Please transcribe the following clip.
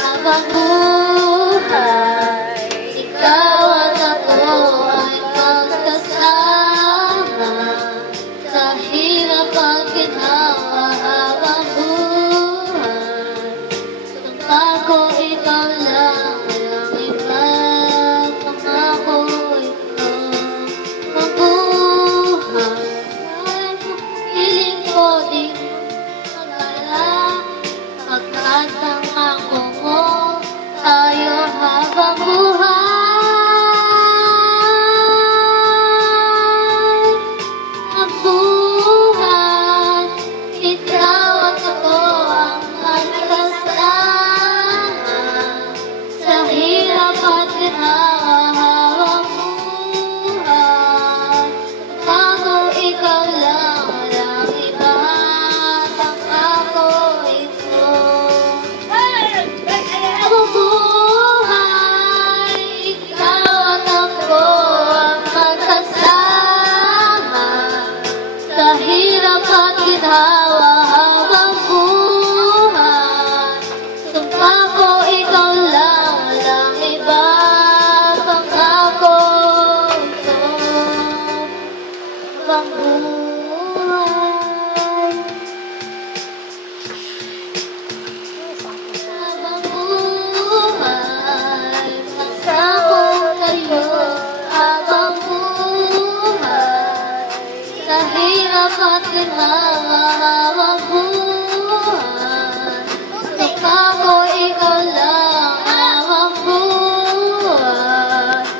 Habang buhay, ikaw at ako ay magkasama. Sa hirap at ginawa habang buhay, pangako ikaw lang, walang iba. Pangako ikaw, mabuhay. Piling ko di magala, pagkat ang ako mo, tayo habang buhay. Mabuhay, ikaw at ako ang magkasama. Sa hirap at ginawa habang buhay, pangako ikaw lang, walang iba. Pangako ito. Mabuhay, ikaw at ako ang magkasama. Sa hirap at ginawa habang buhay, pangako ikaw lang, walang iba. Pangako ito. Habang buhay.